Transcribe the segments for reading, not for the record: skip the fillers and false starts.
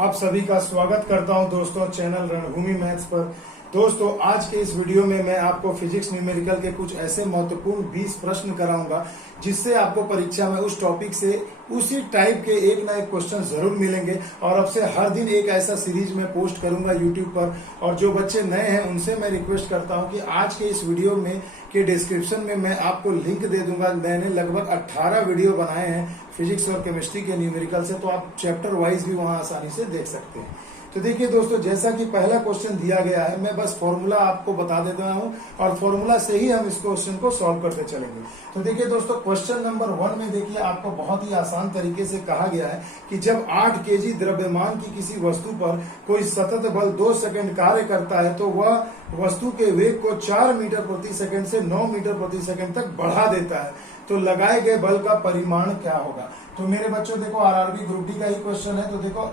आप सभी का स्वागत करता हूं दोस्तों चैनल रणभूमि मैथ्स पर। दोस्तों आज के इस वीडियो में मैं आपको फिजिक्स न्यूमेरिकल के कुछ ऐसे महत्वपूर्ण 20 प्रश्न कराऊंगा जिससे आपको परीक्षा में उस टॉपिक से उसी टाइप के एक ना एक क्वेश्चन जरूर मिलेंगे। और अब से हर दिन एक ऐसा सीरीज में पोस्ट करूंगा यूट्यूब पर। और जो बच्चे नए हैं उनसे मैं रिक्वेस्ट करता हूं कि आज के इस वीडियो में के डिस्क्रिप्शन में मैं आपको लिंक दे दूंगा। मैंने लगभग 18 वीडियो बनाए हैं फिजिक्स और केमिस्ट्री के न्यूमेरिकल से, तो आप चैप्टर वाइज भी वहां आसानी से देख सकते हैं। तो देखिए दोस्तों, जैसा कि पहला क्वेश्चन दिया गया है, मैं बस फॉर्मूला आपको बता देता हूं और फॉर्मूला से ही हम इस क्वेश्चन को सॉल्व करते चलेंगे। तो देखिए दोस्तों, क्वेश्चन नंबर 1 में देखिए आपको बहुत ही आसान तरीके से कहा गया है कि जब 8 केजी द्रव्यमान की किसी वस्तु पर कोई सतत बल 2 सेकंड कार्य करता है तो वह वस्तु के वेग को 4 मीटर प्रति सेकंड से 9 मीटर प्रति सेकंड तक बढ़ा देता है, तो लगाए गए बल का परिमाण क्या होगा। तो मेरे बच्चों देखो, आरआरबी ग्रुप डी का ही क्वेश्चन है। तो देखो,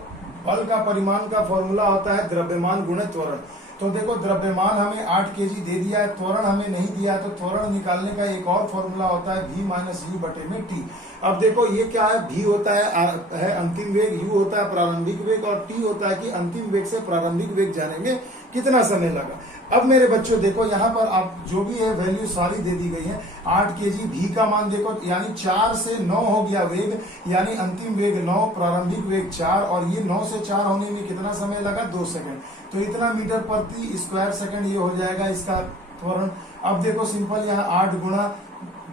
बल का परिमाण का फॉर्मूला होता है द्रव्यमान गुणे त्वरण। तो देखो, द्रव्यमान हमें 8 केजी दे दिया है, त्वरण हमें नहीं दिया है, तो त्वरण निकालने का एक और फॉर्मूला होता है v माइनस यू बटे में टी। अब देखो ये क्या है, v होता है अंतिम वेग, u होता है प्रारंभिक वेग और t होता है कि अंतिम वेग से प्रारंभिक वेग जाने में कितना समय लगा। अब मेरे बच्चों देखो, यहाँ पर आप जो भी है वैल्यू सारी दे दी गई है। 8 केजी v का मान देखो, यानी 4 से 9 हो गया वेग, यानी अंतिम वेग 9, प्रारंभिक वेग 4 और ये 9 से 4 होने में कितना समय लगा, 2 सेकंड। तो इतना मीटर प्रति स्क्वायर सेकंड ये हो जाएगा इसका त्वरण। अब देखो सिंपल, यहाँ 8 गुणा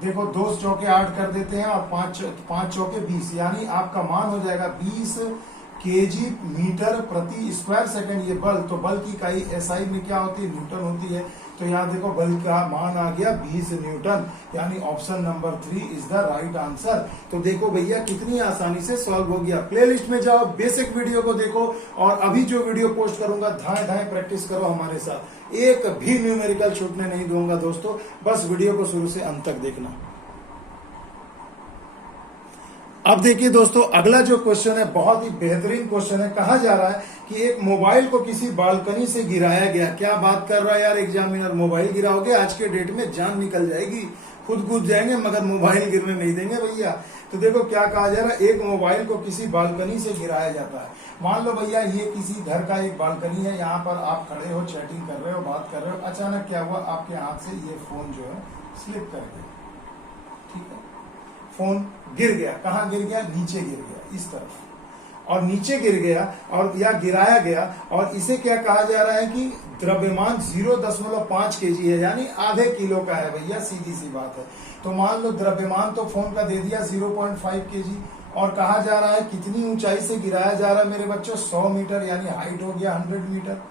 देखो 2 चौके 8 कर देते हैं और 5 चौके 20, यानी आपका मान हो जाएगा 20 केजी मीटर प्रति स्क्वायर सेकंड ये बल। तो बल की इकाई एसआई में क्या होती है, न्यूटन होती है। तो यहाँ देखो बल का मान आ गया 20 न्यूटन, यानी option number 3 is the right answer. तो देखो भैया कितनी आसानी से सॉल्व हो गया। प्लेलिस्ट में जाओ, बेसिक वीडियो को देखो और अभी जो वीडियो पोस्ट करूंगा धाए धाए प्रैक्टिस करो हमारे साथ। एक भी न्यूमेरिकल छूटने नहीं दूंगा दोस्तों, बस वीडियो को शुरू से अंत तक देखना। अब देखिए दोस्तों, अगला जो क्वेश्चन है बहुत ही बेहतरीन क्वेश्चन है। कहा जा रहा है कि एक मोबाइल को किसी बालकनी से गिराया गया। क्या बात कर रहा है यार एग्जामिनर, मोबाइल गिराओगे? आज के डेट में जान निकल जाएगी, खुद कूद जाएंगे मगर मोबाइल गिरने नहीं देंगे भैया। तो देखो क्या कहा जा रहा है, एक मोबाइल को किसी बालकनी से गिराया जाता है। मान लो भैया ये किसी घर का एक बालकनी है, यहाँ पर आप खड़े हो, चैटिंग कर रहे हो, बात कर रहे हो, अचानक क्या हुआ, आपके हाथ से ये फोन जो है स्लिप कर गया। ठीक है, फोन गिर गया। कहाँ गिर गया? नीचे गिर गया, इस तरफ, और नीचे गिर गया और या गिराया गया। और इसे क्या कहा जा रहा है कि द्रव्यमान 0.5 केजी है, यानी आधे किलो का है भैया, सीधी सी बात है। तो मान लो द्रव्यमान तो फोन का दे दिया 0.5 केजी, और कहा जा रहा है कितनी ऊंचाई से गिराया जा रहा है मेरे बच्चों, 100 मीटर, यानी हाइट हो गया 100 मीटर।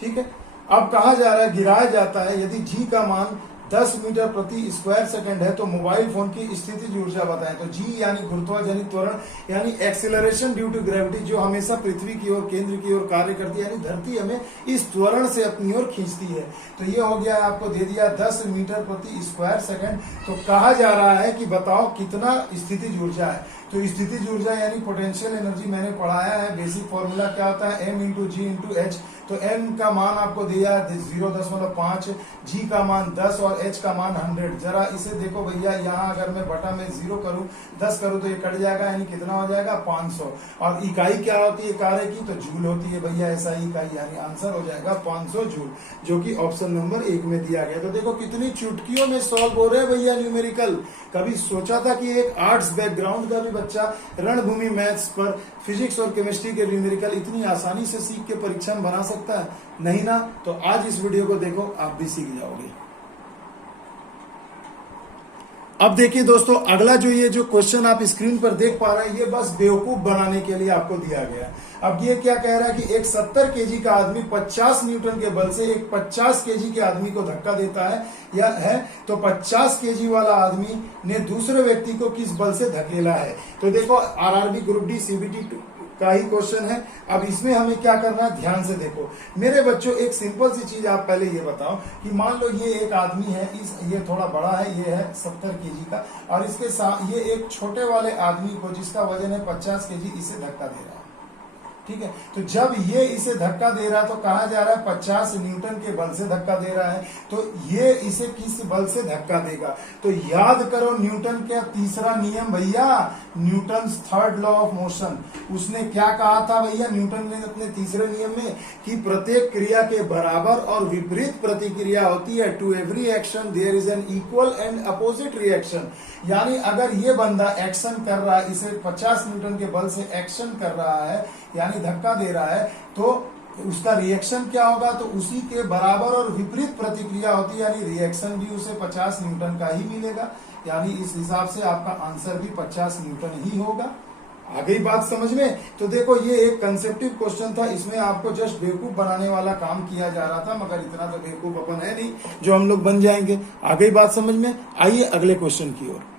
ठीक है, अब कहा जा रहा है गिराया जाता है यदि जी का मान 10 मीटर प्रति स्क्वायर सेकंड है तो मोबाइल फोन की स्थितिज ऊर्जा बताएं। तो जी यानी गुरुत्वाजनित त्वरण, यानी एक्सीलरेशन ड्यू टू ग्रेविटी, जो हमेशा पृथ्वी की ओर, केंद्र की ओर कार्य करती है, यानी धरती हमें इस त्वरण से अपनी ओर खींचती है। तो ये हो गया, आपको दे दिया 10 मीटर प्रति स्क्वायर सेकंड। तो कहा जा रहा है कि बताओ कितना स्थितिज ऊर्जा है। तो स्थितिज ऊर्जा यानी पोटेंशियल एनर्जी मैंने पढ़ाया है, बेसिक फॉर्मूला क्या होता है, m इंटू जी इंटू एच। तो m का मान आपको दिया 0.5, g का मान 10 और h का मान 100। जरा इसे देखो भैया, यहाँ अगर मैं बटा में 0 करूं, 10 करूं तो ये कट जाएगा, यानी कितना हो जाएगा 500। और इकाई क्या होती है कार्य की, तो जूल होती है भैया, ऐसा इकाई, यानी आंसर हो जाएगा 500 जूल, जो कि ऑप्शन नंबर 1 में दिया गया। तो देखो कितनी चुटकियों में सॉल्व हो रहे हैं भैया न्यूमेरिकल। कभी सोचा था कि एक आर्ट्स बैकग्राउंड का भी बच्चा रणभूमि मैथ्स पर फिजिक्स और केमिस्ट्री के न्यूमेरिकल इतनी आसानी से सीख के परीक्षा में बना सकता है? नहीं ना। तो आज इस वीडियो को देखो, आप भी सीख जाओगे। अब देखिए दोस्तों, अगला जो ये जो क्वेश्चन आप स्क्रीन पर देख पा रहे हैं, ये बस बेवकूफ बनाने के लिए आपको दिया गया है। अब ये क्या कह रहा है कि एक 70 केजी का आदमी 50 न्यूटन के बल से एक 50 केजी के आदमी को धक्का देता है या है, तो 50 केजी वाला आदमी ने दूसरे व्यक्ति को किस बल से धकेला है। तो देखो आरआरबी ग्रुप डी सीबीटी का ही क्वेश्चन है। अब इसमें हमें क्या करना है, ध्यान से देखो मेरे बच्चों। एक सिंपल सी चीज आप पहले ये बताओ कि मान लो ये एक आदमी है, ये थोड़ा बड़ा है, ये है 70 केजी का, और इसके साथ ये एक छोटे वाले आदमी को जिसका वजन है 50 केजी, इसे धक्का दे रहा है। ठीक है, तो जब ये इसे धक्का दे रहा है तो कहा जा रहा है 50 न्यूटन के बल से धक्का दे रहा है। तो ये इसे किस बल से धक्का देगा? तो याद करो न्यूटन का तीसरा नियम भैया, Newton third law of motion. उसने क्या कहा था भैया, न्यूटन ने अपने तीसरे नियम में, कि प्रत्येक क्रिया के बराबर और विपरीत प्रतिक्रिया होती है। To every action there is an equal and opposite reaction. यानी अगर ये बंदा एक्शन कर रहा है, इसे 50 न्यूटन के बल से एक्शन कर रहा है, यानी धक्का दे रहा है, तो उसका रिएक्शन क्या होगा, तो उसी के बराबर और विपरीत प्रतिक्रिया होती है, यानी रिएक्शन भी उसे 50 न्यूटन का ही मिलेगा। यानी इस हिसाब से आपका आंसर भी 50 न्यूटन ही होगा। आ गई बात समझ में। तो देखो ये एक कंसेप्टिव क्वेश्चन था, इसमें आपको जस्ट बेवकूफ बनाने वाला काम किया जा रहा था, मगर इतना तो बेवकूफ अपन है नहीं जो हम लोग बन जाएंगे। आ गई बात समझ में। आइए अगले क्वेश्चन की ओर।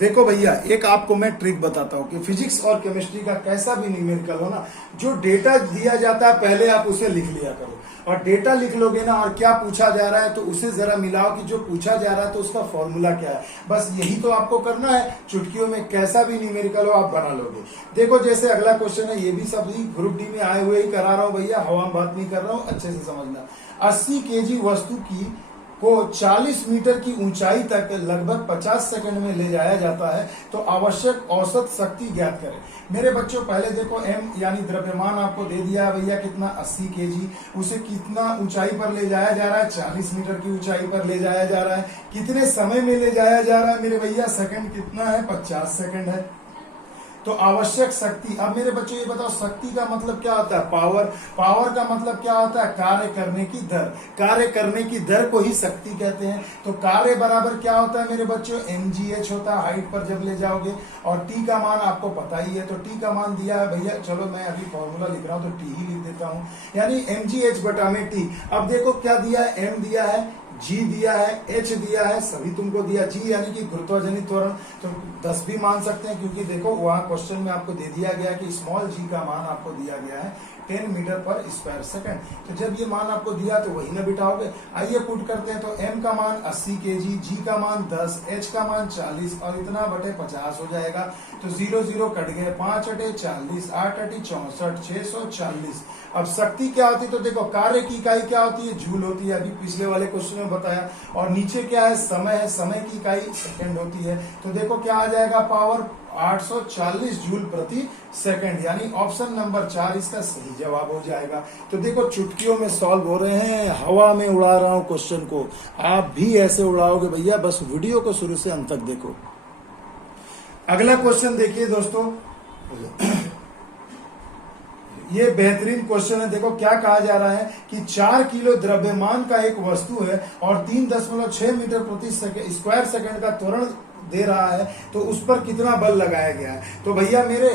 देखो भैया, एक आपको मैं ट्रिक बताता हूं कि फिजिक्स और केमिस्ट्री का कैसा भी न्यूमेरिकल हो ना, जो डेटा दिया जाता है पहले आप उसे लिख लिया करो, और डेटा लिख लोगे ना और क्या पूछा जा रहा है तो उसे जरा मिलाओ कि जो पूछा जा रहा है तो उसका फॉर्मूला क्या है। बस यही तो आपको करना है। चुटकियों में कैसा भी न्यूमेरिकल हो आप बना लोगे। देखो जैसे अगला क्वेश्चन है, ये भी सभी ग्रुप डी में आए हुए ही करा रहा हूं भैया, हवा में बात नहीं कर रहा हूं, अच्छे से समझना। 80 केजी वस्तु की को 40 मीटर की ऊंचाई तक लगभग 50 सेकंड में ले जाया जाता है, तो आवश्यक औसत शक्ति ज्ञात करें। मेरे बच्चों पहले देखो m यानी द्रव्यमान आपको दे दिया है भैया कितना, 80 केजी। उसे कितना ऊंचाई पर ले जाया जा रहा है, 40 मीटर की ऊंचाई पर ले जाया जा रहा है। कितने समय में ले जाया जा रहा है मेरे भैया, सेकंड कितना है, 50 सेकंड है। तो आवश्यक शक्ति, अब मेरे बच्चों ये बताओ शक्ति का मतलब क्या होता है, पावर। पावर का मतलब क्या होता है, कार्य करने की दर। कार्य करने की दर को ही शक्ति कहते हैं। तो कार्य बराबर क्या होता है मेरे बच्चों, mgh होता है हाइट पर जब ले जाओगे, और t का मान आपको पता ही है। तो t का मान दिया है भैया, चलो मैं अभी फॉर्मूला लिख रहा हूं तो t ही लिख देता हूं, यानी mgh बटा में t। अब देखो क्या दिया है, m दिया है, g दिया है, h दिया है, सभी तुमको दिया। g यानी कि गुरुत्वाजनित त्वरण, तो 10 भी मान सकते हैं, क्योंकि देखो वहां क्वेश्चन में आपको दे दिया गया कि स्मॉल g का मान आपको दिया गया है 10 मीटर पर स्क्वायर सेकंड। तो जब ये मान आपको दिया तो वही ना बिठाओगे। आइए पुट करते हैं। तो m का मान 80 केजी, g का मान 10, h का मान 40 और इतना बटे 50 हो जाएगा। तो 0 0 कट गए, 5 अटे 40, 8 अटे 64, 640। अब शक्ति क्या होती है, तो देखो कार्य की इकाई क्या होती है, जूल होती है, अभी पिछले वाले क्वेश्चन में बताया। और नीचे क्या है, समय है, समय की इकाई सेकंड होती है। तो देखो क्या आ जाएगा, पावर 840 जूल प्रति सेकंड, यानी ऑप्शन नंबर 4 इसका सही जवाब हो जाएगा। तो देखो चुटकियों में सॉल्व हो रहे हैं, हवा में उड़ा रहा हूं क्वेश्चन को, आप भी ऐसे उड़ाओगे भैया, बस वीडियो को शुरू से अंत तक देखो। अगला क्वेश्चन देखिए दोस्तों, ये बेहतरीन क्वेश्चन है। देखो क्या कहा जा रहा है कि 4 किलो द्रव्यमान का एक वस्तु है और 3.6 मीटर प्रति स्क्वायर सेकंड का त्वरण दे रहा है, तो उस पर कितना बल लगाया गया है। तो भैया मेरे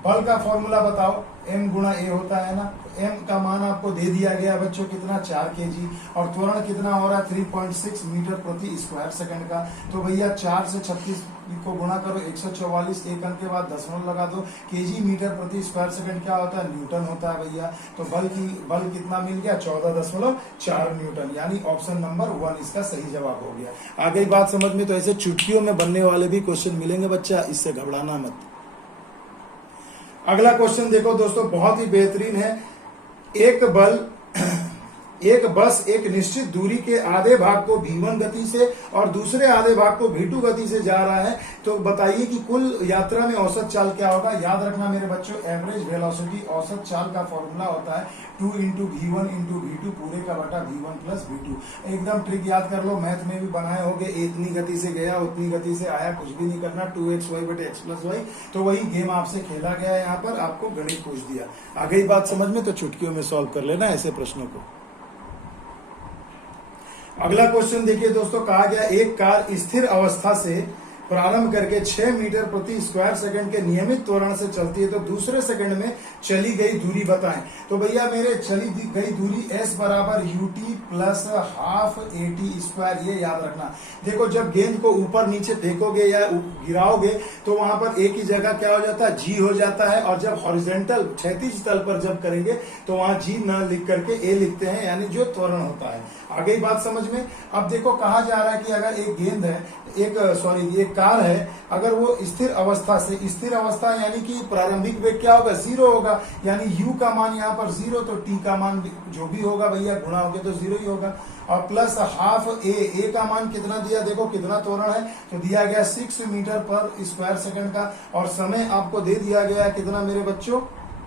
बल का फॉर्मूला बताओ, m गुणा a होता है ना। m का मान आपको दे दिया गया बच्चों कितना, 4 केजी, और त्वरण कितना हो रहा है 3.6 मीटर प्रति स्क्वायर सेकंड का। तो भैया 4 से 36 को गुणा करो, 144, एक अंक के बाद दशमलव लगा दो। केजी मीटर प्रति स्क्वायर सेकंड क्या होता है, न्यूटन होता है भैया। तो बल कितना मिल गया, 14.4 न्यूटन, यानी ऑप्शन नंबर 1 इसका सही जवाब हो गया। आ गई बात समझ में। तो ऐसे चुटकियों में बनने वाले भी क्वेश्चन मिलेंगे बच्चा, इससे घबराना मत। अगला क्वेश्चन देखो दोस्तों, बहुत ही बेहतरीन है। एक बस एक निश्चित दूरी के आधे भाग को v1 गति से और दूसरे आधे भाग को v2 गति से जा रहा है, तो बताइए कि कुल यात्रा में औसत चाल क्या होगा। याद रखना मेरे बच्चों, एवरेज वेलोसिटी औसत चाल का फॉर्मूला होता है 2 इंटू v1 इंटू v2 पूरे का बटा v1 प्लस v2। एकदम ट्रिक याद कर लो, मैथ में भी बनाए होगे, इतनी गति से गया उतनी गति से आया, कुछ भी नहीं करना, 2xy बटे x प्लस वाई। तो वही गेम आपसे खेला गया है, यहाँ पर आपको गणित पूछ दिया। आ गई बात समझ में। तो चुटकियों में सॉल्व कर लेना ऐसे प्रश्नों को। अगला क्वेश्चन देखिए दोस्तों, कहा गया एक कार स्थिर अवस्था से प्रारंभ करके 6 मीटर प्रति स्क्वायर सेकंड के नियमित त्वरण से चलती है, तो दूसरे सेकंड में चली गई दूरी बताएं। तो भैया मेरे चली गई दूरी s बराबर ut plus half at square, ये याद रखना। देखो जब गेंद को ऊपर नीचे फेंकोगे या गिराओगे तो वहां पर एक ही जगह क्या हो जाता है, g हो जाता है, और जब हॉरिजॉन्टल क्षैतिज तल पर जब करेंगे तो वहां g न लिख करके a लिखते हैं, यानी जो त्वरण होता है। आ गई बात समझ में। अब देखो कहा जा रहा है कि अगर एक गेंद है, एक कार है, अगर वो स्थिर अवस्था से, स्थिर अवस्था यानी कि प्रारंभिक वेग क्या होगा, 0 होगा, यानी u का मान यहाँ पर 0, तो t का मान जो भी होगा भैया गुणा होगे तो 0 ही होगा, और प्लस हाफ a का मान कितना दिया, देखो कितना त्वरण है, तो दिया गया 6 मीटर पर स्क्वायर सेकंड का, और समय आपको दे दिया गया है कितना मेरे बच्चों,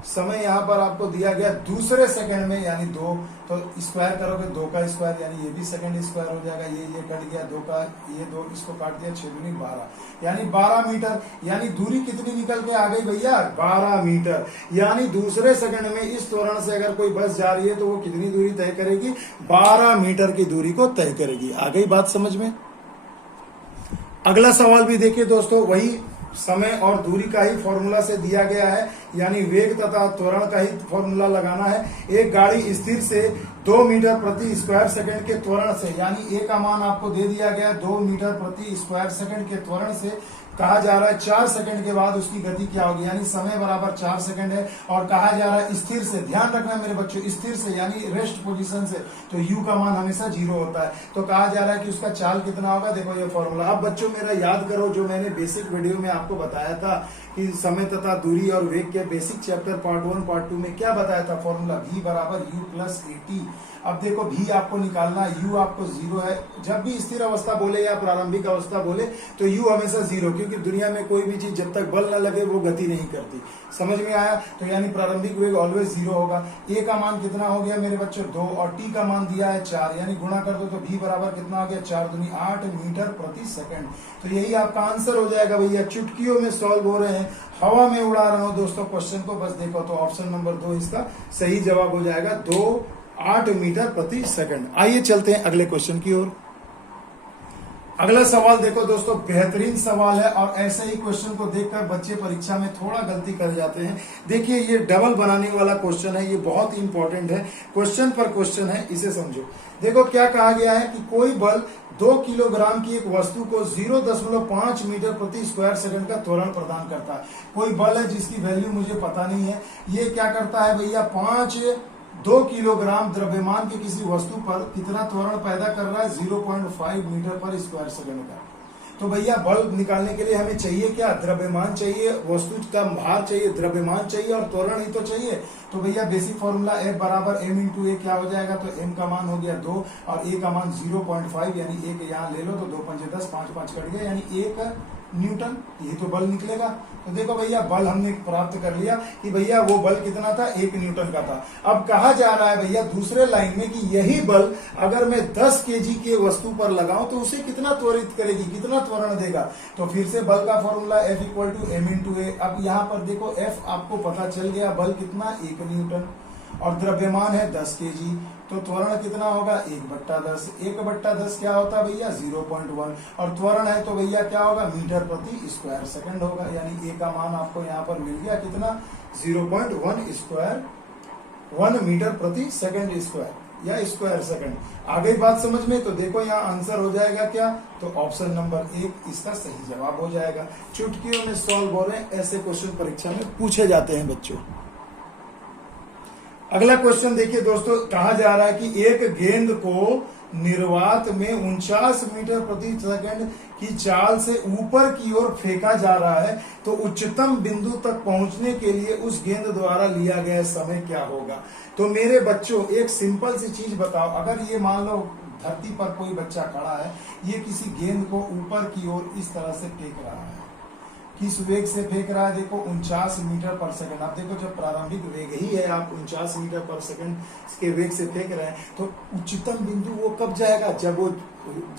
समय यहाँ पर आपको दिया गया दूसरे सेकंड में, यानी 2, तो स्क्वायर करोगे 2 का स्क्वायर, यानी ये भी सेकंड स्क्वायर हो जाएगा, ये कट गया 2 का, ये 2 इसको काट दिया, 6 दूनी 12, यानी 12 मीटर, यानी दूरी कितनी निकल के आ गई भैया, 12 मीटर, यानी दूसरे सेकंड में इस त्वरण से अगर कोई बस जा रही है तो वो कितनी दूरी तय करेगी, 12 मीटर की दूरी को तय करेगी। आ गई बात समझ में। अगला सवाल भी देखिए दोस्तों, वही समय और दूरी का ही फॉर्मूला से दिया गया है, यानी वेग तथा त्वरण का ही फॉर्मूला लगाना है। एक गाड़ी स्थिर से 2 मीटर प्रति स्क्वायर सेकंड के त्वरण से, यानी ए का मान आपको दे दिया गया 2 मीटर प्रति स्क्वायर सेकंड के त्वरण से, कहा जा रहा है 4 सेकंड के बाद उसकी गति क्या होगी, यानी समय बराबर 4 सेकंड है, और कहा जा रहा है स्थिर से, ध्यान रखना मेरे बच्चों, स्थिर से यानी रेस्ट पोजीशन से, तो u का मान हमेशा 0 होता है, तो कहा जा रहा है कि उसका चाल कितना होगा, देखो ये फॉर्मूला। अब बच्चों मेरा याद करो जो मैंने बेसिक वीडियो में आपको बताया था कि समय तथा दूरी और वेग के बेसिक चैप्टर पार्ट 1 पार्ट 2 में क्या बताया था, फॉर्मूला v बराबर u प्लस at। अब देखो v आपको निकालना है, u आपको 0 है, जब भी स्थिर अवस्था बोले या प्रारंभिक अवस्था बोले तो u हमेशा 0, क्योंकि दुनिया में कोई भी चीज जब तक बल न लगे वो गति नहीं करती। समझ में आया, तो यानी प्रारंभिक वेग ऑलवेज 0 होगा। a का मान कितना हो गया मेरे बच्चों 2, और t का मान दिया है 4, यानी गुणा कर दो तो v बराबर कितना हो गया, 4 दूनी 8 मीटर प्रति सेकंड। तो यही आपका आंसर हो जाएगा भैया, चुटकियों में सॉल्व हो रहे हैं, हवा में उड़ा रहा हूं दोस्तों क्वेश्चन को, बस देखो तो ऑप्शन नंबर 2 इसका सही जवाब हो जाएगा, 8 मीटर प्रति सेकंड। आइए चलते हैं अगले क्वेश्चन की ओर। अगला सवाल देखो दोस्तों, बेहतरीन सवाल है, और ऐसे ही क्वेश्चन को देखकर बच्चे परीक्षा में थोड़ा गलती कर जाते हैं। देखिए ये डबल बनाने वाला क्वेश्चन है, ये बहुत ही इंपॉर्टेंट है, क्वेश्चन पर क्वेश्चन है, इसे समझो। देखो क्या कहा गया है कि कोई बल 2 किलोग्राम की एक वस्तु को 0.5 मीटर प्रति स्क्वायर सेकंड का त्वरण प्रदान करता है। कोई बल है जिसकी वैल्यू मुझे पता नहीं है, ये क्या करता है भैया, 2 किलोग्राम द्रव्यमान की किसी वस्तु पर कितना त्वरण पैदा कर रहा है, 0.5 मीटर पर स्क्वायर सेकंड का। तो भैया बल निकालने के लिए हमें चाहिए क्या, द्रव्यमान चाहिए, वस्तु का भार चाहिए, द्रव्यमान चाहिए और त्वरण ही तो चाहिए। तो भैया बेसिक फॉर्मूला F बराबर m इंटू ए क्या हो जाएगा, तो m का मान हो गया 2 और a का मान 0.5, यानी 1 यहाँ ले लो तो 2 पंजे 10, 5 5 कट गया, यानी 1 न्यूटन, ये तो बल निकलेगा। तो देखो भैया बल हमने प्राप्त कर लिया कि भैया वो बल कितना था, 1 न्यूटन का था। अब कहा जा रहा है भैया दूसरे लाइन में कि यही बल अगर मैं 10 केजी के वस्तु पर लगाऊं तो उसे कितना त्वरित करेगी, कितना त्वरण देगा। तो फिर से बल का formula F equal to m into A. अब यहाँ पर देखो F आपको पता चल गया, बल कितना 1 न्यूटन, और द्रव्यमान है 10 केजी, तो त्वरण कितना होगा 1/10। 1/10 क्या होता है भैया 0.1, और त्वरण है तो भैया क्या होगा मीटर प्रति स्क्वायर सेकंड होगा, यानी ए का मान आपको यहाँ पर मिल गया कितना 0.1 स्क्वायर 1 मीटर प्रति सेकंड स्क्वायर या स्क्वायर सेकंड। आ गई बात समझ में। तो देखो यहाँ आंसर हो जाएगा क्या, तो ऑप्शन नंबर 1 इसका सही जवाब हो जाएगा। चुटकियों में सॉल्व हो रहे हैं, ऐसे क्वेश्चन परीक्षा में पूछे जाते हैं बच्चों। अगला क्वेश्चन देखिए दोस्तों, कहा जा रहा है कि एक गेंद को निर्वात में 49 मीटर प्रति सेकंड की चाल से ऊपर की ओर फेंका जा रहा है, तो उच्चतम बिंदु तक पहुंचने के लिए उस गेंद द्वारा लिया गया समय क्या होगा। तो मेरे बच्चों एक सिंपल सी चीज बताओ, अगर ये मान लो धरती पर कोई बच्चा खड़ा है, ये किसी गेंद को ऊपर की ओर इस तरह से फेंक रहा है, किस वेग से फेंक रहा है, देखो 49 मीटर पर सेकंड। आप देखो जब प्रारंभिक वेग ही है, आप 49 मीटर पर सेकंड के वेग से फेंक रहे हैं, तो उच्चतम बिंदु वो कब जाएगा, जब वो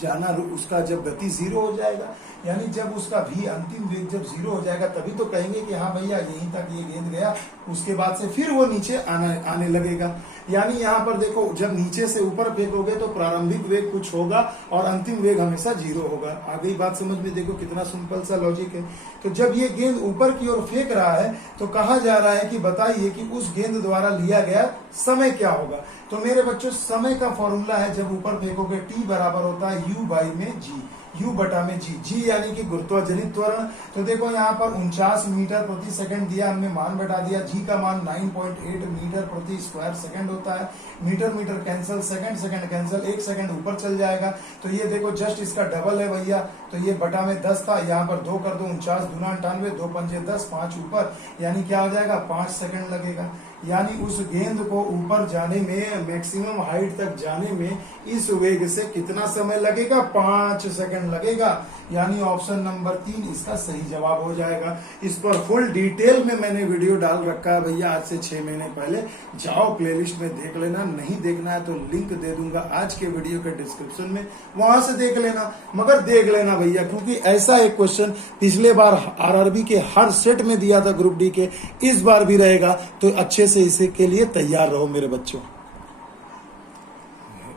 जाना उसका जब गति 0 हो जाएगा, यानी जब उसका भी अंतिम वेग जब 0 हो जाएगा, तभी तो कहेंगे कि हाँ भैया यहीं तक ये गेंद गया, उसके बाद से फिर वो नीचे आने लगेगा। यानी यहाँ पर देखो जब नीचे से ऊपर फेंकोगे तो प्रारंभिक वेग कुछ होगा और अंतिम वेग हमेशा 0 होगा। आ गई बात समझ में। देखो कितना सिंपल सा लॉजिक है। तो जब ये गेंद ऊपर की ओर फेंक रहा है, तो कहा जा रहा है कि बताइए कि उस गेंद द्वारा लिया गया समय क्या होगा। तो मेरे बच्चों समय का फॉर्मूला है, जब ऊपर फेंकोगे t बराबर होता है u बाई में g, u बटा में g यानी कि गुरुत्वाजनित त्वरण। तो देखो यहाँ पर 49 मीटर प्रति सेकंड दिया, हमने मान बैठा दिया, g का मान 9.8 मीटर प्रति स्क्वायर सेकंड होता है। Metre metre cancel, second second cancel, 1 second ऊपर चल जाएगा। तो ये देखो जस्ट इसका डबल है भैया, तो ये बटा में 10 था, यहाँ पर 2 कर दो, 49 दूना 98, 2 पंजे 10, 5 ऊपर, यानी क्या हो जाएगा 5 सेकंड लगेगा। यानी उस गेंद को ऊपर जाने में, मैक्सिमम हाइट तक जाने में इस वेग से कितना समय लगेगा, 5 सेकंड लगेगा। यानी ऑप्शन नंबर 3 इसका सही जवाब हो जाएगा। इस पर फुल डिटेल में मैंने वीडियो डाल रखा है भैया, आज से 6 महीने पहले, जाओ प्लेलिस्ट में देख लेना। नहीं देखना है तो लिंक दे दूंगा आज के वीडियो के डिस्क्रिप्शन में, वहां से देख लेना। मगर देख लेना भैया, क्योंकि ऐसा एक क्वेश्चन पिछले बार आरआरबी के हर सेट में दिया था ग्रुप डी के, इस बार भी रहेगा, तो अच्छे से इसे के लिए तैयार रहो मेरे बच्चों।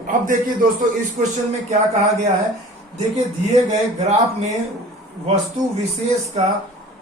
अब देखिए दोस्तों, इस क्वेश्चन में क्या कहा गया है, देखिए दिए गए ग्राफ में वस्तु विशेष का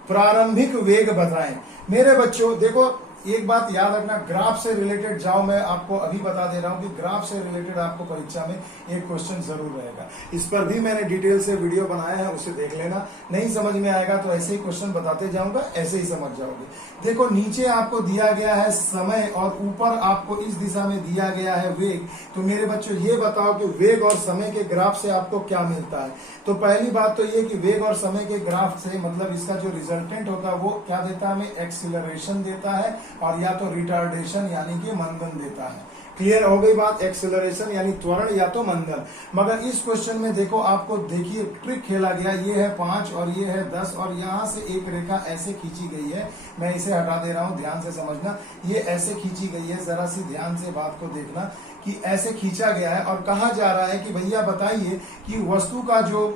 प्रारंभिक वेग बताएं। मेरे बच्चों देखो, एक बात याद रखना, ग्राफ से रिलेटेड जाओ, मैं आपको अभी बता दे रहा हूं कि ग्राफ से रिलेटेड आपको परीक्षा में एक क्वेश्चन जरूर रहेगा। इस पर भी मैंने डिटेल से वीडियो बनाया है, उसे देख लेना। नहीं समझ में आएगा तो ऐसे ही क्वेश्चन बताते जाऊंगा, ऐसे ही समझ जाओगे। देखो नीचे आपको दिया गया है समय और ऊपर आपको इस दिशा में दिया गया है वेग। तो मेरे बच्चों ये बताओ कि वेग और समय के ग्राफ से आपको क्या मिलता है। तो पहली बात तो ये कि वेग और समय के ग्राफ से मतलब इसका जो रिजल्टेंट होता है वो क्या देता है, हमें एक्सीलरेशन देता है, और या तो रिटार्डेशन यानी कि मंदन देता है। क्लियर हो गई बात, एक्सेलरेशन यानी त्वरण या तो मंदन। मगर इस क्वेश्चन में देखो, आपको देखिए ट्रिक खेला गया, ये है 5 और ये है 10 और यहाँ से एक रेखा ऐसे खींची गई है, मैं इसे हटा दे रहा हूं, ध्यान से समझना। ये ऐसे खींची गई है, जरा सी ध्यान से बात को देखना कि ऐसे खींचा गया है, और कहा जा रहा है कि भैया बताइए कि वस्तु का जो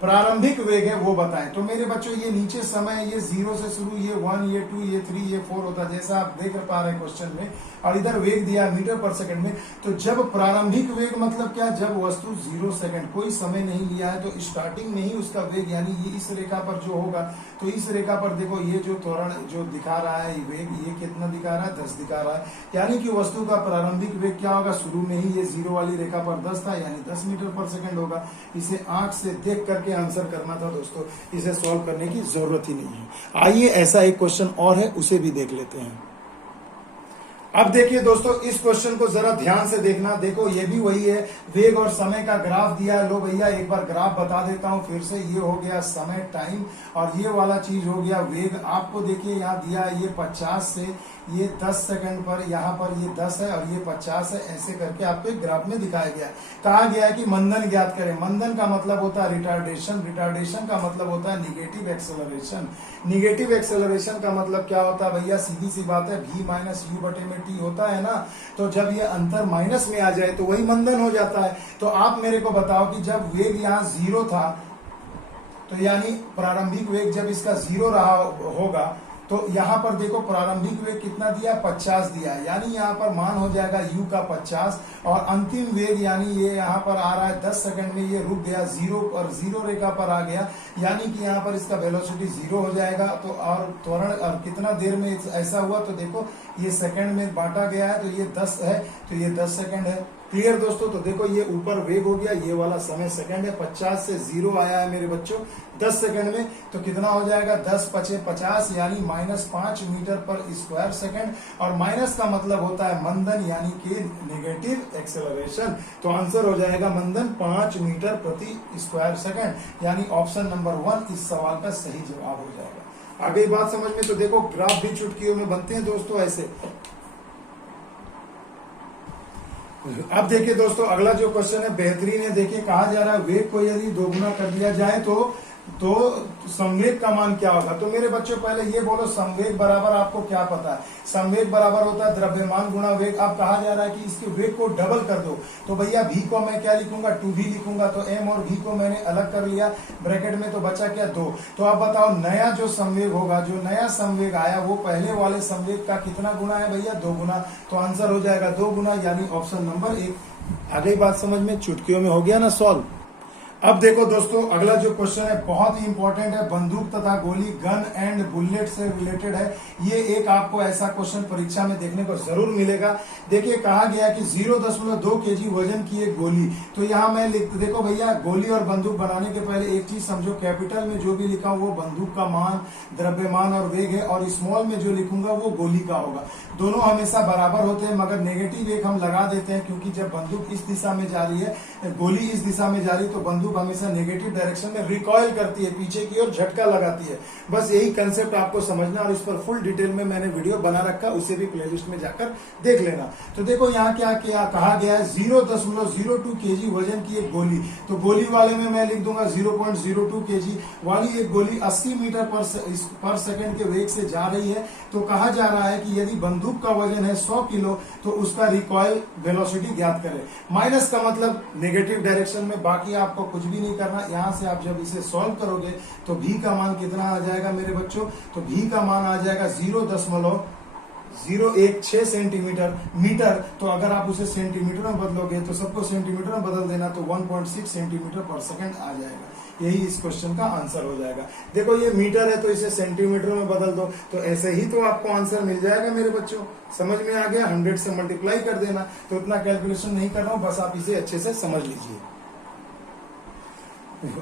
प्रारंभिक वेग है वो बताएं। तो मेरे बच्चों ये नीचे समय, ये 0 से शुरू, ये 1, ये 2, ये 3, ये 4 होता है, जैसा आप देख पा रहे हैं क्वेश्चन में, और इधर वेग दिया मीटर पर सेकंड में। तो जब प्रारंभिक वेग मतलब क्या, जब वस्तु 0 सेकंड, कोई समय नहीं लिया है, तो स्टार्टिंग में ही उसका वेग, यानी ये इस रेखा पर जो होगा, तो इस रेखा पर देखो ये जो त्वरण जो दिखा रहा है वेग, ये कितना दिखा रहा है, 10 दिखा रहा है। यानी कि वस्तु का प्रारंभिक वेग क्या होगा, शुरू में ही ये 0 वाली रेखा पर 10 था, यानी 10 मीटर पर सेकंड होगा। इसे आंख से देख करके आंसर करना था दोस्तों, इसे सॉल्व करने की जरूरत ही नहीं है। आइए ऐसा एक क्वेश्चन और है, उसे भी देख लेते हैं। अब देखिए दोस्तों, इस क्वेश्चन को जरा ध्यान से देखना। देखो ये भी वही है, वेग और समय का ग्राफ दिया है। लो भैया एक बार ग्राफ बता देता हूं फिर से। ये हो गया समय टाइम, और ये वाला चीज हो गया वेग। आपको देखिए यहाँ दिया है ये 50 से ये 10 सेकंड पर, यहाँ पर ये 10 है और ये 50 है, ऐसे करके आपको एक ग्राफ में दिखाया गया है। कहा गया है कि मंदन ज्ञात करें। मंदन का मतलब होता है रिटार्डेशन, रिटार्डेशन का मतलब होता है निगेटिव एक्सेलरेशन। निगेटिव एक्सेलरेशन का मतलब क्या होता है भैया, सीधी सी बात है, v माइनस यू बटे में टी होता है ना। तो जब ये अंतर माइनस में आ जाए तो वही मंदन हो जाता है। तो आप मेरे को बताओ कि जब वेग यहाँ 0 था, तो यानी प्रारंभिक वेग जब इसका 0 रहा होगा, तो यहाँ पर देखो प्रारंभिक वेग कितना दिया, 50 दिया, यानी यहाँ पर मान हो जाएगा u का 50, और अंतिम वेग यानी ये यहाँ पर आ रहा है 10 सेकंड में, ये रुक गया 0 और 0 रेखा पर आ गया, यानी कि यहाँ पर इसका वेलोसिटी 0 हो जाएगा। तो और त्वरण और कितना देर में ऐसा हुआ, तो देखो ये सेकंड में बांटा गया है, तो ये 10 है, तो ये 10 सेकंड है। क्लियर दोस्तों। तो देखो ये ऊपर वेग हो गया, ये वाला समय सेकंड है, 50 से 0 आया है मेरे बच्चों 10 सेकंड में, तो कितना हो जाएगा 10 × 5 = 50, यानी -5 मीटर पर स्क्वायर सेकंड। और माइनस का मतलब होता है मंदन, यानी कि नेगेटिव एक्सेलरेशन। तो आंसर हो जाएगा मंदन 5 मीटर प्रति स्क्वायर सेकंड, यानी ऑप्शन नंबर 1 इस सवाल का सही जवाब हो जाएगा। आगे बात समझ में। तो देखो ग्राफ भी चुटकियों में बनते हैं दोस्तों ऐसे। अब देखिए दोस्तों, अगला जो क्वेश्चन है बेहतरीन है। देखिए कहा जा रहा है वेग को यदि 2 गुना कर दिया जाए तो संवेग का मान क्या होगा। तो मेरे बच्चों पहले ये बोलो, संवेग बराबर आपको क्या पता है, संवेग बराबर होता है द्रव्यमान गुणा वेग। अब कहा जा रहा है कि इसके वेग को डबल कर दो, तो भैया v को मैं क्या लिखूंगा, 2v लिखूंगा। तो m और v को मैंने अलग कर लिया ब्रैकेट में, तो बचा क्या 2। तो अब बताओ नया जो संवेग होगा, जो नया संवेग आया वो पहले वाले संवेग का कितना गुना है भैया, 2 गुना। तो आंसर हो जाएगा 2 गुना, यानी ऑप्शन नंबर 1। आगे बात समझ में, चुटकियों में हो गया ना सॉल्व। अब देखो दोस्तों, अगला जो क्वेश्चन है बहुत ही इंपॉर्टेंट है, बंदूक तथा गोली, गन एंड बुलेट से रिलेटेड है। ये एक आपको ऐसा क्वेश्चन परीक्षा में देखने को जरूर मिलेगा। देखिए कहा गया कि 0.2 kg वजन की एक गोली। तो यहाँ मैं देखो भैया, गोली और बंदूक बनाने के पहले एक चीज समझो, कैपिटल में जो भी लिखा वो बंदूक का मान, द्रव्यमान और वेग है, और स्मॉल में जो लिखूंगा वो गोली का होगा। दोनों हमेशा बराबर होते हैं, मगर नेगेटिव एक हम लगा देते हैं, क्योंकि जब बंदूक इस दिशा में जा रही है, गोली इस दिशा में जा रही है, तो बंदूक हमेशा नेगेटिव डायरेक्शन में रिकॉयल करती है, पीछे की ओर झटका लगाती है। बस यही कंसेप्ट आपको समझना, और इस पर फुल डिटेल में मैंने वीडियो बना रखा, उसे भी प्लेलिस्ट में जाकर देख लेना। तो देखो यहाँ क्या क्या कहा गया है, 0.02 kg वजन की एक गोली। तो गोली वाले में मैं लिख दूंगा 0.02 kg वाली एक गोली 80 मीटर पर सेकंड के वेग से जा रही है। तो कहा जा रहा है कि यदि बंदूक का वजन है 100 किलो, तो उसका रिकॉयल वेलोसिटी ज्ञात करें। माइनस का मतलब नेगेटिव डायरेक्शन में, बाकी आपको कुछ भी नहीं करना। यहां से आप जब इसे सॉल्व करोगे तो भी का मान कितना आ जाएगा मेरे बच्चों, तो भी का मान आ जाएगा 0.016 सेंटीमीटर मीटर। तो अगर आप उसे सेंटीमीटर में बदलोगे तो सबको सेंटीमीटर में बदल देना, तो 1.6 सेंटीमीटर पर सेकंड आ जाएगा। यही इस क्वेश्चन का आंसर हो जाएगा। देखो ये मीटर है तो इसे सेंटीमीटर में बदल दो, तो ऐसे ही तो आपको आंसर मिल जाएगा मेरे बच्चों। समझ में आ गया, 100 से मल्टीप्लाई कर देना। तो इतना कैलकुलेशन नहीं कर रहा हूं, बस आप इसे अच्छे से समझ लीजिए।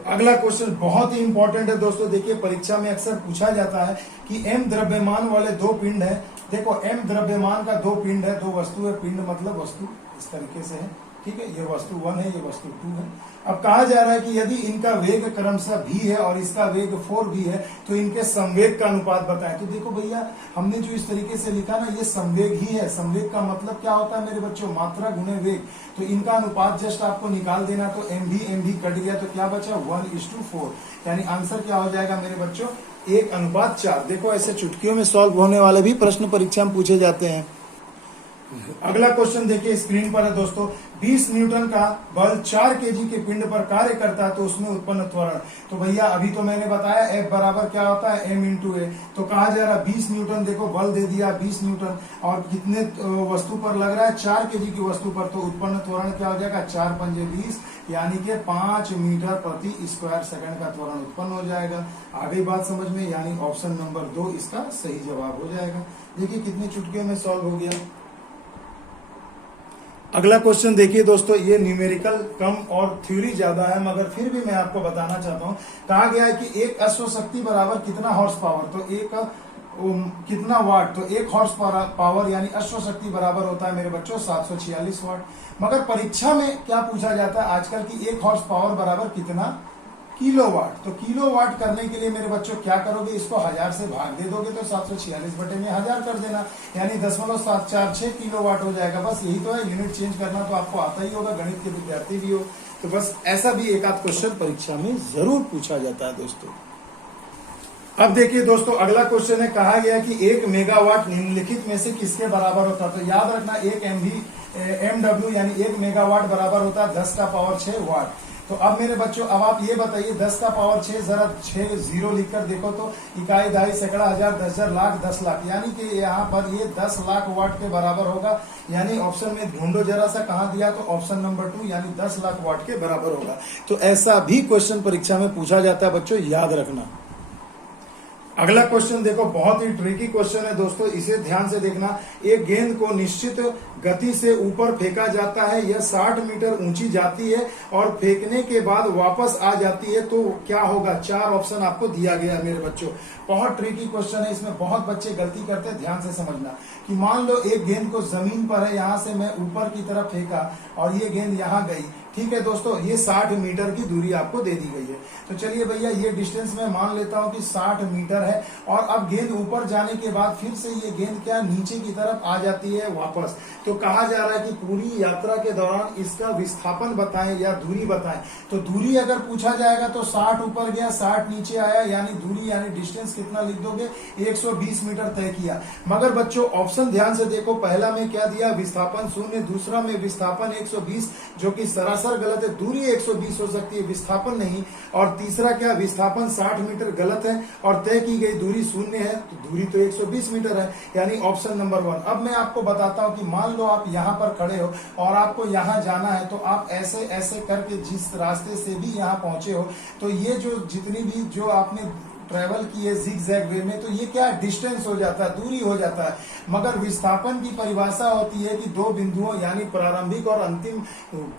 अगला क्वेश्चन बहुत ही इंपॉर्टेंट है दोस्तों। देखिए परीक्षा में अक्सर पूछा जाता है कि m द्रव्यमान वाले दो पिंड है। देखो m द्रव्यमान का दो पिंड है, दो वस्तु है, पिंड मतलब वस्तु इस तरीके से है, ठीक है। ये वस्तु 1 है, ये वस्तु 2 है। अब कहा जा रहा है कि यदि इनका वेग क्रमशः v है और इसका वेग 4v है, तो इनके संवेग का अनुपात बताएं। तो देखो भैया, हमने जो इस तरीके से लिखा ना, ये संवेग ही है। संवेग का मतलब क्या होता है मेरे बच्चों, मात्रा गुणे वेग। तो इनका अनुपात जस्ट आपको निकाल देना, तो mv कट गया, तो क्या बचा 1:4। यानी आंसर क्या हो जाएगा मेरे बच्चों, 1:4। देखो ऐसे चुटकियों में सॉल्व होने वाले भी प्रश्न परीक्षा में पूछे जाते हैं। अगला क्वेश्चन देखिए स्क्रीन पर है दोस्तों, 20 न्यूटन का बल 4 केजी के पिंड पर कार्य करता है, तो उसमें उत्पन्न त्वरण। तो भैया अभी तो मैंने बताया F बराबर क्या होता है, m इंटू ए। तो कहा जा रहा है 20 न्यूटन, देखो बल दे दिया 20 न्यूटन, और कितने वस्तु पर लग रहा है, 4 केजी की वस्तु पर। तो उत्पन्न त्वरण क्या हो जाएगा, 4 पंजे 20, यानी कि 5 मीटर प्रति स्क्वायर सेकंड का त्वरण उत्पन्न हो जाएगा। आ गई बात समझ में, यानी ऑप्शन नंबर 2 इसका सही जवाब हो जाएगा। देखिए कितनी चुटकियों में सॉल्व हो गया। अगला क्वेश्चन देखिए दोस्तों, ये न्यूमेरिकल कम और थ्योरी ज्यादा है, मगर फिर भी मैं आपको बताना चाहता हूं। कहा गया है कि एक अश्व शक्ति बराबर कितना हॉर्स पावर, तो एक कितना वाट, तो 1 हॉर्स पावर यानी अश्व शक्ति बराबर होता है मेरे बच्चों 746 वाट। मगर परीक्षा में क्या पूछा जाता है आजकल की, 1 हॉर्स पावर बराबर कितना किलोवाट। तो किलोवाट करने के लिए मेरे बच्चों क्या करोगे, इसको 1000 से भाग दे दोगे, तो 746 बटे में 1000 कर देना, यानी 0.746 किलोवाट हो जाएगा। बस यही तो है, यूनिट चेंज करना तो आपको आता ही होगा, गणित के विद्यार्थी भी हो तो बस ऐसा भी एक आध क्वेश्चन परीक्षा में जरूर पूछा जाता है दोस्तों। अब देखिए दोस्तों, अगला क्वेश्चन है, कहा गया कि 1 मेगावाट निम्नलिखित में से किसके बराबर होता है। तो याद रखना 1 MW यानी 1 मेगावाट बराबर होता है 10 का पावर 6 वाट। तो अब मेरे बच्चों, अब आप ये बताइए 10 का पावर 6, जरा 6 0 लिखकर देखो तो, इकाई, दहाई, सैकड़ा, हजार, 10,000, लाख, 10 लाख, यानी कि यहाँ पर ये 10 लाख वाट के बराबर होगा। यानी ऑप्शन में ढूंढो जरा सा कहाँ दिया, तो ऑप्शन नंबर 2 यानी 10 लाख वाट के बराबर होगा। तो ऐसा भी क्वेश्चन परीक्षा में पूछा जाता है बच्चों, याद रखना। अगला क्वेश्चन देखो, बहुत ही ट्रिकी क्वेश्चन है दोस्तों, इसे ध्यान से देखना। एक गेंद को निश्चित गति से ऊपर फेंका जाता है, यह 60 मीटर ऊंची जाती है और फेंकने के बाद वापस आ जाती है, तो क्या होगा। 4 ऑप्शन आपको दिया गया है मेरे बच्चों। बहुत ट्रिकी क्वेश्चन है, इसमें बहुत बच्चे गलती करते हैं, ध्यान से समझना। कि मान लो एक गेंद को जमीन पर है, यहां से मैं ऊपर की तरफ फेंका और ये गेंद यहां गई, ठीक है दोस्तों, ये 60 मीटर की दूरी आपको दे दी गई है। तो चलिए भैया, ये डिस्टेंस मैं मान लेता हूं कि 60 मीटर है, और अब गेंद ऊपर जाने के बाद फिर से ये गेंद क्या नीचे की तरफ आ जाती है वापस। तो कहा जा रहा है कि पूरी यात्रा के दौरान इसका विस्थापन बताएं या दूरी बताएं। तो दूरी अगर पूछा जाएगा तो 60 ऊपर गया, 60 नीचे आया, यानी दूरी यानी डिस्टेंस कितना लिख दोगे, 120 मीटर तय किया। मगर बच्चों ऑप्शन ध्यान से देखो, पहला में क्या दिया, विस्थापन 0, दूसरा में विस्थापन 120, जो कि सरासर असर गलत है, दूरी 120 हो सकती है, विस्थापन नहीं। और तीसरा क्या, विस्थापन 60 मीटर गलत है और तय की गई दूरी 0 है, तो दूरी तो 120 मीटर है, यानी ऑप्शन नंबर 1। अब मैं आपको बताता हूं कि मान लो आप यहाँ पर खड़े हो और आपको यहाँ जाना है, तो आप ऐसे ऐसे करके जिस रास्ते से भी यहाँ पहुंचे हो, तो ये जो जितनी भी जो आपने ट्रेवल की है जिग-जैग वे में, तो ये क्या डिस्टेंस हो जाता है, दूरी हो जाता है। मगर विस्थापन की परिभाषा होती है कि दो बिंदुओं यानी प्रारंभिक और अंतिम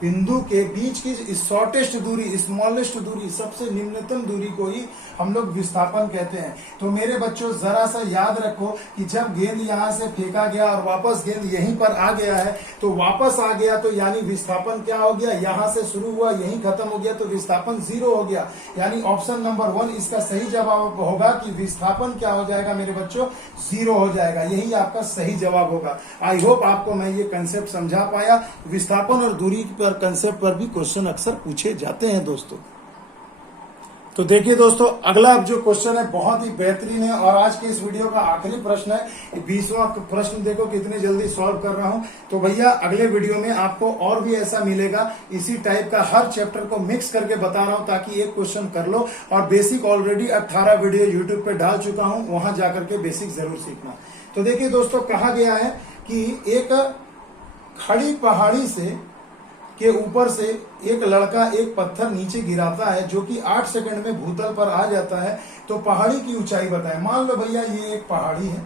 बिंदु के बीच की शॉर्टेस्ट दूरी, स्मॉलेस्ट दूरी, सबसे निम्नतम दूरी को ही हम लोग विस्थापन कहते हैं। तो मेरे बच्चों जरा सा याद रखो कि जब गेंद यहाँ से फेंका गया और वापस गेंद यहीं पर आ गया है, तो वापस आ गया तो यानी विस्थापन क्या हो गया, यहाँ से शुरू हुआ यहीं खत्म हो गया, तो विस्थापन 0 हो गया। यानी ऑप्शन नंबर 1 इसका सही जवाब होगा कि विस्थापन क्या हो जाएगा मेरे बच्चों, 0 हो जाएगा। यही आपका सही जवाब होगा। आई होप आपको मैं ये कंसेप्ट समझा पाया। विस्थापन और दूरी पर कंसेप्ट पर भी क्वेश्चन अक्सर पूछे जाते हैं दोस्तों। तो देखिए दोस्तों, अगला अब जो क्वेश्चन है बहुत ही बेहतरीन है और आज के इस वीडियो का आखिरी प्रश्न है। 20वां प्रश्न देखो कितनी जल्दी सॉल्व कर रहा हूं। तो भैया अगले वीडियो में आपको और भी ऐसा मिलेगा, इसी टाइप का हर चैप्टर को मिक्स करके बता रहा हूं ताकि एक क्वेश्चन कर लो। और बेसिक ऑलरेडी 18 वीडियो यूट्यूब पे डाल चुका हूं, वहां जाकर के बेसिक जरूर सीखना। तो देखिए दोस्तों, कहा गया है कि एक खड़ी पहाड़ी से के ऊपर से एक लड़का एक पत्थर नीचे गिराता है जो कि 8 सेकंड में भूतल पर आ जाता है, तो पहाड़ी की ऊंचाई बताएं। मान लो भैया ये एक पहाड़ी है,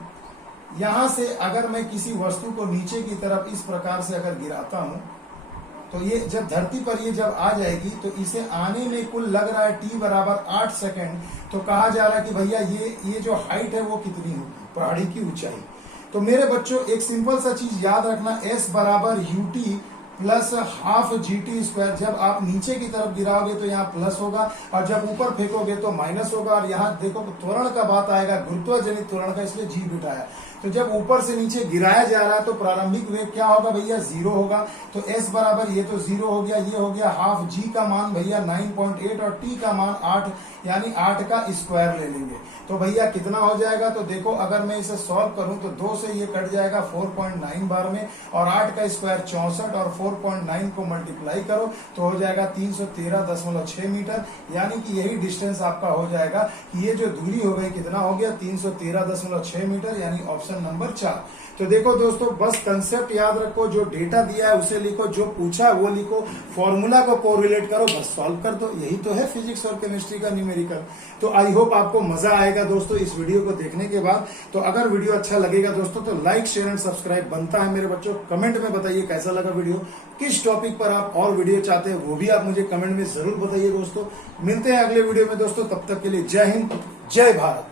यहां से अगर मैं किसी वस्तु को नीचे की तरफ इस प्रकार से अगर गिराता हूं, तो ये जब धरती पर ये जब आ जाएगी तो इसे आने में कुल लग रहा है t बराबर 8 सेकंड। तो कहा जा रहा है कि भैया ये जो हाइट है वो कितनी होगी, पहाड़ी की ऊंचाई। तो मेरे बच्चों एक सिंपल सा चीज याद रखना, s बराबर ut plus half GT square. जब आप नीचे की तरफ गिराओगे तो यहाँ प्लस होगा और जब ऊपर फेंकोगे तो माइनस होगा। और यहाँ देखो त्वरण का बात आएगा, गुरुत्वाजनित त्वरण का, इसलिए जी बिठाया। तो जब ऊपर से नीचे गिराया जा रहा है तो प्रारंभिक वेग क्या होगा भैया, 0 होगा। तो s बराबर ये तो 0 हो गया, ये हो गया हाफ। g का मान भैया 9.8 और t का मान 8, यानी 8 का स्क्वायर ले लेंगे। तो भैया कितना हो जाएगा, तो देखो अगर मैं इसे सॉल्व करूं तो 2 से ये कट जाएगा 4.9 बार में, और 8 का स्क्वायर 64 और 4.9 को मल्टीप्लाई करो तो हो जाएगा 313.6 मीटर। यानी कि यही डिस्टेंस आपका हो जाएगा कि ये जो दूरी हो गई कितना हो गया, 313.6 मीटर, यानी ऑप्शन नंबर 4। तो देखो दोस्तों, बस कंसेप्ट याद रखो, जो डेटा दिया है उसे लिखो, जो पूछा है वो लिखो, फॉर्मूला को कोरिलेट करो, बस सॉल्व कर दो। यही तो है फिजिक्स और केमिस्ट्री का न्यूमेरिकल। तो आई होप आपको मजा आएगा दोस्तों इस वीडियो को देखने के बाद। तो अगर वीडियो अच्छा लगेगा दोस्तों तो लाइक शेयर एंड सब्सक्राइब बनता है मेरे बच्चों। कमेंट में बताइए कैसा लगा वीडियो, किस टॉपिक पर आप और वीडियो चाहते हैं वो भी आप मुझे कमेंट में जरूर बताइए दोस्तों। मिलते हैं अगले वीडियो में दोस्तों, तब तक के लिए जय हिंद, जय भारत।